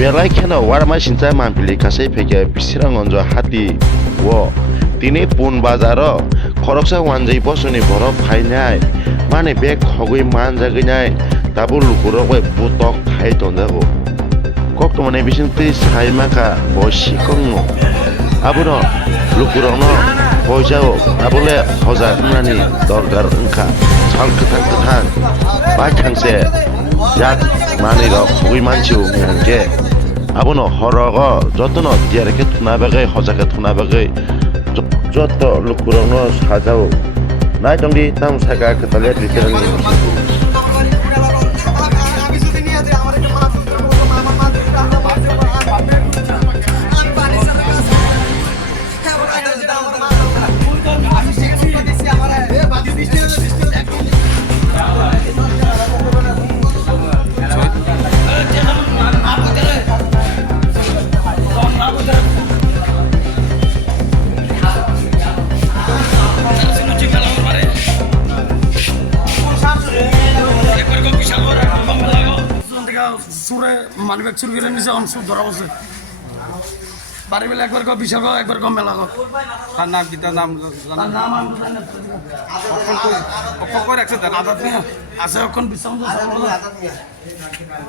Belai kena warma sinta mampili kasai peke bisirang onjo hati wo tini pun bazaro koroksa wanjai bosoni borok khainai mane bek khogui manjaginai dabu lukurok we butok khai tonjago kok to mane bisin tei sai maka bosi kongno abuno lukurokno boisao abule hoja nani dorgar ungka sangketang ketang bai thangse yak mane rok khogui manchiu ngke abono horogo jotono diareke tunabagai hojake tunabagai joto lukurokno sajao nai tongdi tam saka ketalia literally সুরে manufacture করে নিছে অংশ ধরা বসে বাড়ি বেলা একবার কো বিশাল একবার কম মেলা তার নাম কি তার নাম রাখছে তার আদাত আছে এখন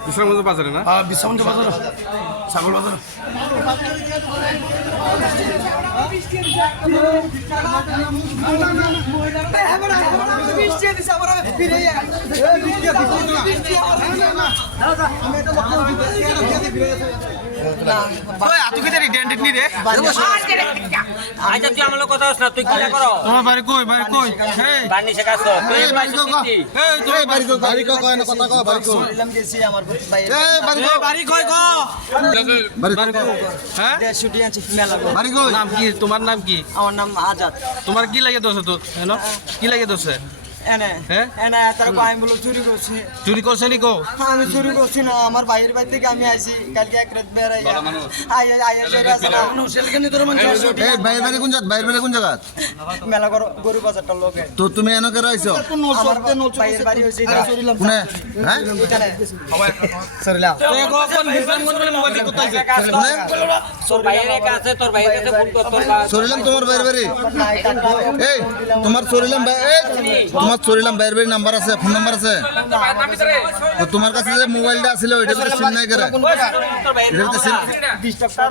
বিশ্রামগঞ্জ বাজারে না বিশ্রামগঞ্জ বাজার ছাগল বাজার তোমার নাম কি? আমার নাম আজাদ। তোমার কি লাগে দোষ তোর কি লাগে দোষে এনে এনে তারা আমি বলো চুরি করছি চুরি করছে নি কো আমি চুরি করছি না আমার ভাইয়ের বাড়ি থেকে আমি আইছি কালকে এক রাত বেড়াই বাইরে বাড়ি কোন জায়গা মেলা গরু বাজারটা লোকে তো তুমি এনে কেন আইছো আমার ভাইয়ের বাড়ি হইছে কোনে হ্যাঁ এখানে সরিলা তো এখন বিশ্রামগঞ্জ বলে মোবাইল কোথায় আছে তোর ভাইয়ের কাছে তোর ভাইয়ের কাছে ফোন কর সরিলাম তোমার বাইরে বাড়ি এই তোমার সরিলাম তোমার সরিলাম বাইরে বাড়ি নাম্বার আছে ফোন নাম্বার আছে তো তোমার কাছে যে মোবাইলটা ছিল ওইটা সিম নাই করে এটা সিম 20 টাকা